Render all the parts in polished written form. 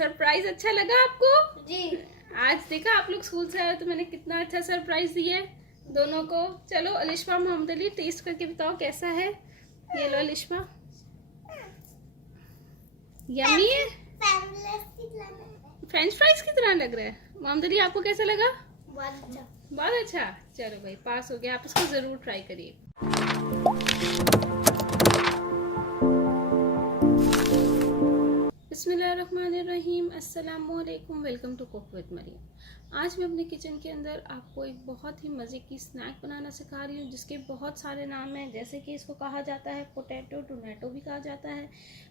Surprise अच्छा लगा आपको? जी। आज देखा आप लोग स्कूल से आए तो मैंने कितना अच्छा सरप्राइज दिया है दोनों को। चलो अलिशा मोहम्मद अली टेस्ट करके बताओ कैसा है। ये लो अलिशा, यम्मी है, फ्रेंच फ्राइज की तरह लग रहा है। मोहम्मद अली आपको कैसा लगा? बहुत अच्छा। बहुत अच्छा। चलो भाई पास हो गया, आप इसको जरूर ट्राई करिए। बिस्मिल्लाहिर्रहमानिर्रहीम, अस्सलामुअलैकुम, welcome to cook with Mariam. आज मैं अपने किचन के अंदर आपको एक बहुत ही मज़े की स्नैक बनाना सिखा रही हूँ जिसके बहुत सारे नाम हैं। जैसे कि इसको कहा जाता है पोटैटो टोमेटो भी कहा जाता है,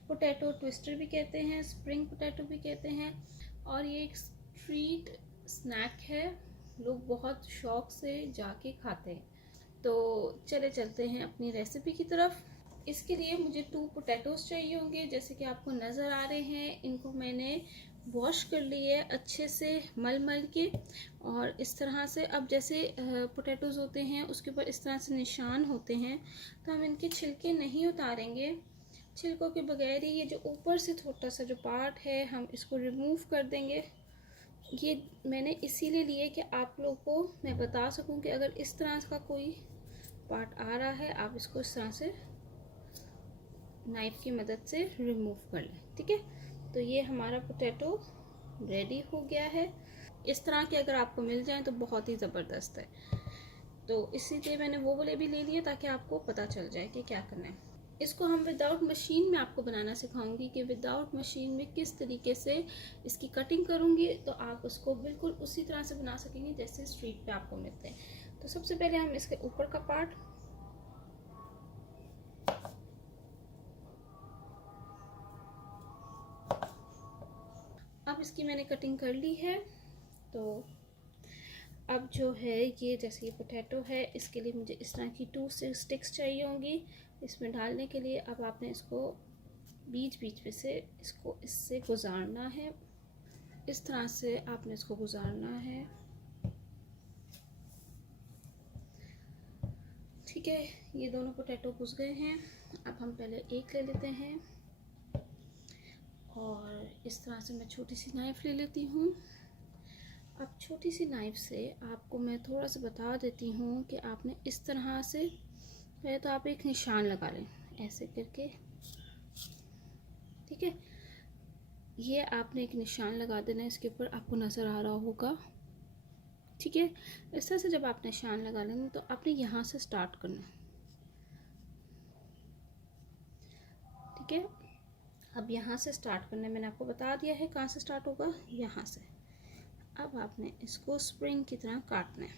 पोटैटो ट्विस्टर भी कहते हैं, स्प्रिंग पोटैटो भी कहते हैं, और ये एक स्ट्रीट स्नैक है, लोग बहुत शौक से जाके खाते हैं। तो चले चलते हैं अपनी रेसिपी की तरफ। इसके लिए मुझे 2 पोटैटोज़ चाहिए होंगे, जैसे कि आपको नज़र आ रहे हैं। इनको मैंने वॉश कर लिए अच्छे से मल मल के, और इस तरह से अब जैसे पोटैटोज़ होते हैं उसके ऊपर इस तरह से निशान होते हैं, तो हम इनके छिलके नहीं उतारेंगे। छिलकों के बगैर ही ये जो ऊपर से छोटा सा जो पार्ट है हम इसको रिमूव कर देंगे। ये मैंने इसीलिए लिए कि आप लोगों को मैं बता सकूं कि अगर इस तरह का कोई पार्ट आ रहा है आप इसको इस तरह से नाइफ की मदद से रिमूव कर लें। ठीक है, तो ये हमारा पोटैटो रेडी हो गया है। इस तरह के अगर आपको मिल जाए तो बहुत ही ज़बरदस्त है। तो इसीलिए मैंने वो वाले भी ले लिए ताकि आपको पता चल जाए कि क्या करना है। इसको हम विदाउट मशीन में आपको बनाना सिखाऊंगी कि विदाउट मशीन में किस तरीके से इसकी कटिंग करूंगी, तो आप उसको बिल्कुल उसी तरह से बना सकेंगे जैसे स्ट्रीट पे आपको मिलते हैं। तो सबसे पहले हम इसके ऊपर का पार्ट, अब इसकी मैंने कटिंग कर ली है। तो अब जो है ये जैसे ये पोटैटो है, इसके लिए मुझे इस तरह की 2 स्टिक्स चाहिए होंगी इसमें डालने के लिए। अब आपने इसको बीच बीच में से इसको इससे गुजारना है, इस तरह से आपने इसको गुजारना है। ठीक है, ये दोनों पोटैटो घुस गए हैं। अब हम पहले एक ले लेते हैं, और इस तरह से मैं छोटी सी नाइफ़ ले लेती हूँ। अब छोटी सी नाइफ़ से आपको मैं थोड़ा सा बता देती हूँ कि आपने इस तरह से पहले तो आप एक निशान लगा लें ऐसे करके। ठीक है, ये आपने एक निशान लगा देना है, इसके ऊपर आपको नज़र आ रहा होगा। ठीक है, इस तरह से जब आप निशान लगा लेंगे तो आपने यहाँ से स्टार्ट करना है। ठीक है, अब यहाँ से स्टार्ट करना है, मैंने आपको बता दिया है कहाँ से स्टार्ट होगा, यहाँ से। अब आपने इसको स्प्रिंग की तरह काटना है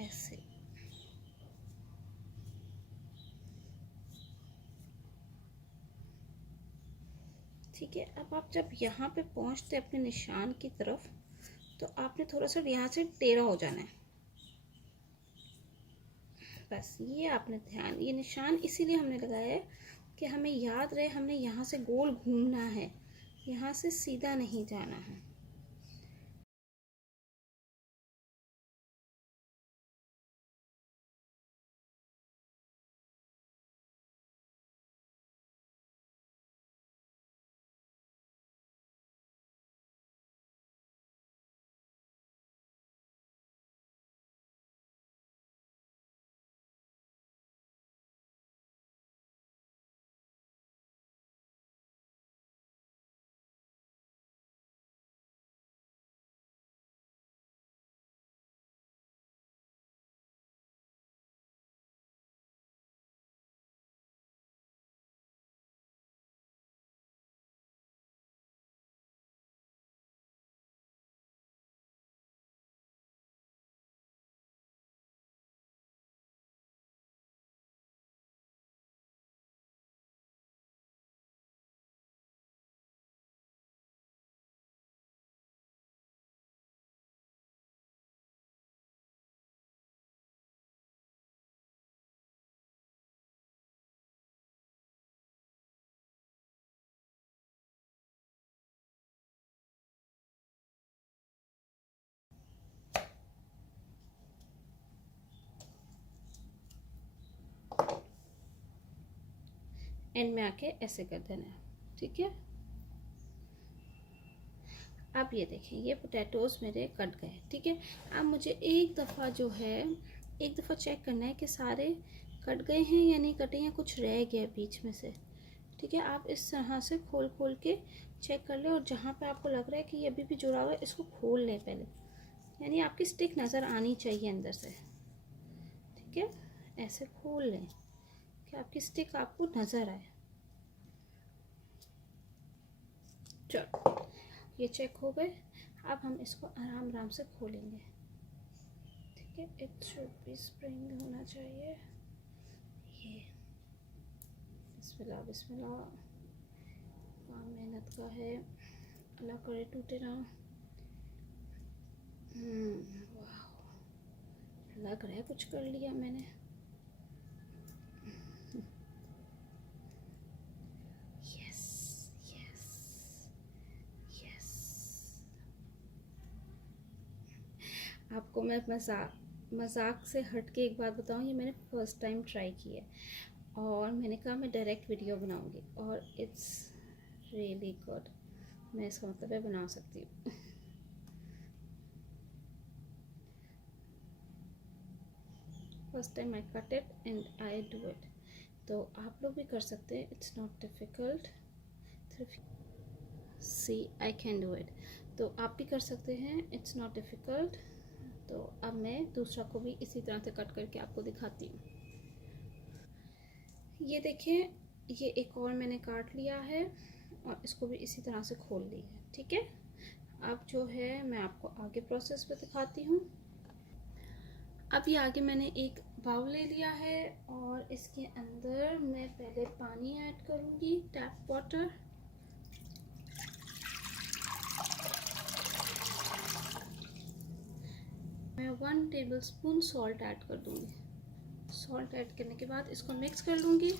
ऐसे। ठीक है, अब आप जब यहाँ पे पहुँचते अपने निशान की तरफ तो आपने थोड़ा सा यहाँ से टेढ़ा हो जाना है, बस ये आपने ध्यान, ये निशान इसीलिए हमने लगाया है कि हमें याद रहे हमने यहाँ से गोल घूमना है, यहाँ से सीधा नहीं जाना है। एंड में आके ऐसे कर देना है। ठीक है, अब ये देखें, ये पोटैटोज़ मेरे कट गए, ठीक है। अब मुझे एक दफ़ा चेक करना है कि सारे कट गए हैं या नहीं कटे, या कुछ रह गया बीच में से, ठीक है। आप इस तरह से खोल खोल के चेक कर लें, और जहाँ पे आपको लग रहा है कि ये अभी भी जुड़ा हुआ है, इसको खोल लें पहले, यानी आपकी स्टिक नज़र आनी चाहिए अंदर से, ठीक है। ऐसे खोल लें कि आपकी स्टिक आपको नज़र आए। चलो, ये चेक हो गए। अब हम इसको आराम आराम से खोलेंगे, ठीक है। इट शुड बी स्प्रिंग होना चाहिए। ये बिस्मिल्लाह बिस्मिल्लाह, काम मेहनत का है, अल्लाह करे टूटे ना। वाह, लग रहा है कुछ कर लिया मैंने। Yes yes yes. आपको मैं मजाक से हट के एक बात बताऊं, ये मैंने फर्स्ट टाइम ट्राई की है, और मैंने कहा मैं डायरेक्ट वीडियो बनाऊंगी, और इट्स रियली गुड। मैं इसका मतलब है बना सकती हूँ। First time I cut it and I do it, तो आप लोग भी कर सकते हैं। It's not difficult, see I can do it, तो आप भी कर सकते हैं। It's not difficult. तो अब मैं दूसरा को भी इसी तरह से कट करके आपको दिखाती हूँ। ये देखें, ये एक और मैंने काट लिया है, और इसको भी इसी तरह से खोल लिया है, ठीक है। अब जो है मैं आपको आगे प्रोसेस पे दिखाती हूँ। अब ये आगे मैंने एक बाउल ले लिया है, और इसके अंदर मैं पहले पानी ऐड करूँगी, टैप वाटर। मैं 1 टेबलस्पून सॉल्ट ऐड कर दूँगी। सॉल्ट ऐड करने के बाद इसको मिक्स कर लूँगी।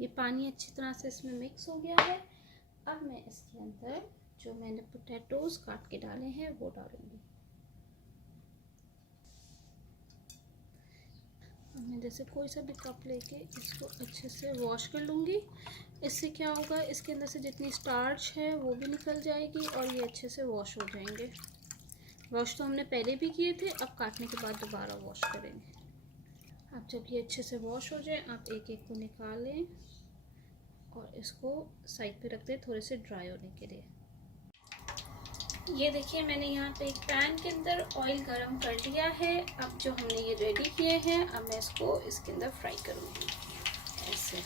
ये पानी अच्छी तरह से इसमें मिक्स हो गया है। अब मैं इसके अंदर जो मैंने पोटैटोज़ काट के डाले हैं वो डालूँगी। अब मैं जैसे कोई सा भी कप लेके इसको अच्छे से वॉश कर लूँगी। इससे क्या होगा, इसके अंदर से जितनी स्टार्च है वो भी निकल जाएगी, और ये अच्छे से वॉश हो जाएंगे। वॉश तो हमने पहले भी किए थे, अब काटने के बाद दोबारा वॉश करेंगे। अब जब ये अच्छे से वॉश हो जाए, आप एक एक को निकालें और इसको साइड पे रख दें थोड़े से ड्राई होने के लिए। ये देखिए, मैंने यहाँ पे एक पैन के अंदर ऑयल गरम कर लिया है। अब जो हमने ये रेडी किए हैं, अब मैं इसको इसके अंदर फ्राई करूँगी ऐसे।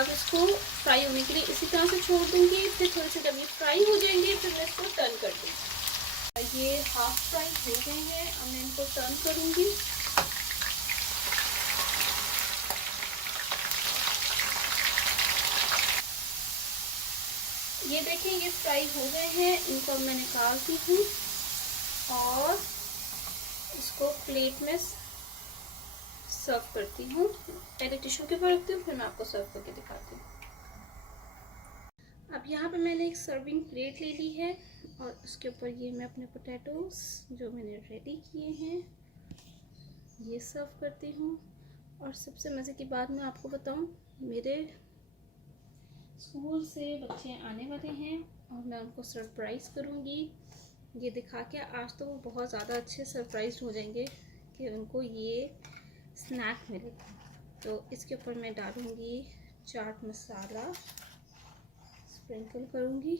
अब इसको फ्राई होने के लिए इसी तरह से छोड़ दूँगी। फिर थोड़े से जब ये फ्राई हो जाएंगे, फिर मैं इसको टर्न कर दूँगी। ये हाफ फ्राई हो गए हैं, अब मैं इनको टर्न करूँगी। ये देखिए, ये फ्राई हो गए हैं, इनको मैं निकालती हूँ और इसको प्लेट में सर्व करती हूँ। पहले टिश्यू के ऊपर रखती हूँ, फिर मैं आपको सर्व करके दिखाती हूँ। अब यहाँ पे मैंने एक सर्विंग प्लेट ले ली है, और उसके ऊपर ये मैं अपने पोटैटोज़ जो मैंने रेडी किए हैं ये सर्व करती हूँ। और सबसे मज़े की बात मैं आपको बताऊँ, मेरे स्कूल से बच्चे आने वाले हैं, और मैं उनको सरप्राइज़ करूँगी ये दिखा के। आज तो वो बहुत ज़्यादा अच्छे सरप्राइज हो जाएंगे कि उनको ये स्नैक मिलेगा। तो इसके ऊपर मैं डालूँगी चाट मसाला, स्प्रिंकल करूँगी।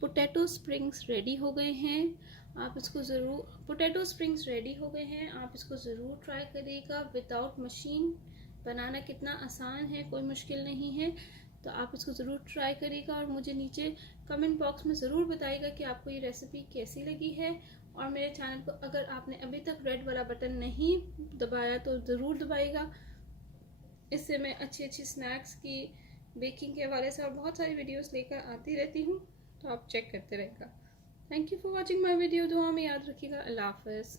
पोटैटो स्प्रिंग्स रेडी हो गए हैं। आप इसको ज़रूर, पोटैटो स्प्रिंग्स रेडी हो गए हैं, आप इसको ज़रूर ट्राई करिएगा। विदाउट मशीन बनाना कितना आसान है, कोई मुश्किल नहीं है। तो आप इसको ज़रूर ट्राई करिएगा, और मुझे नीचे कमेंट बॉक्स में ज़रूर बताइएगा कि आपको ये रेसिपी कैसी लगी है। और मेरे चैनल को अगर आपने अभी तक रेड वाला बटन नहीं दबाया तो ज़रूर दबाइएगा। इससे मैं अच्छी अच्छी स्नैक्स की, बेकिंग के हवाले से और बहुत सारी वीडियोस लेकर आती रहती हूँ, तो आप चेक करते रहेगा। Thank you for watching my video. दुआ में याद रखिएगा। अल्लाह हाफ़िज़।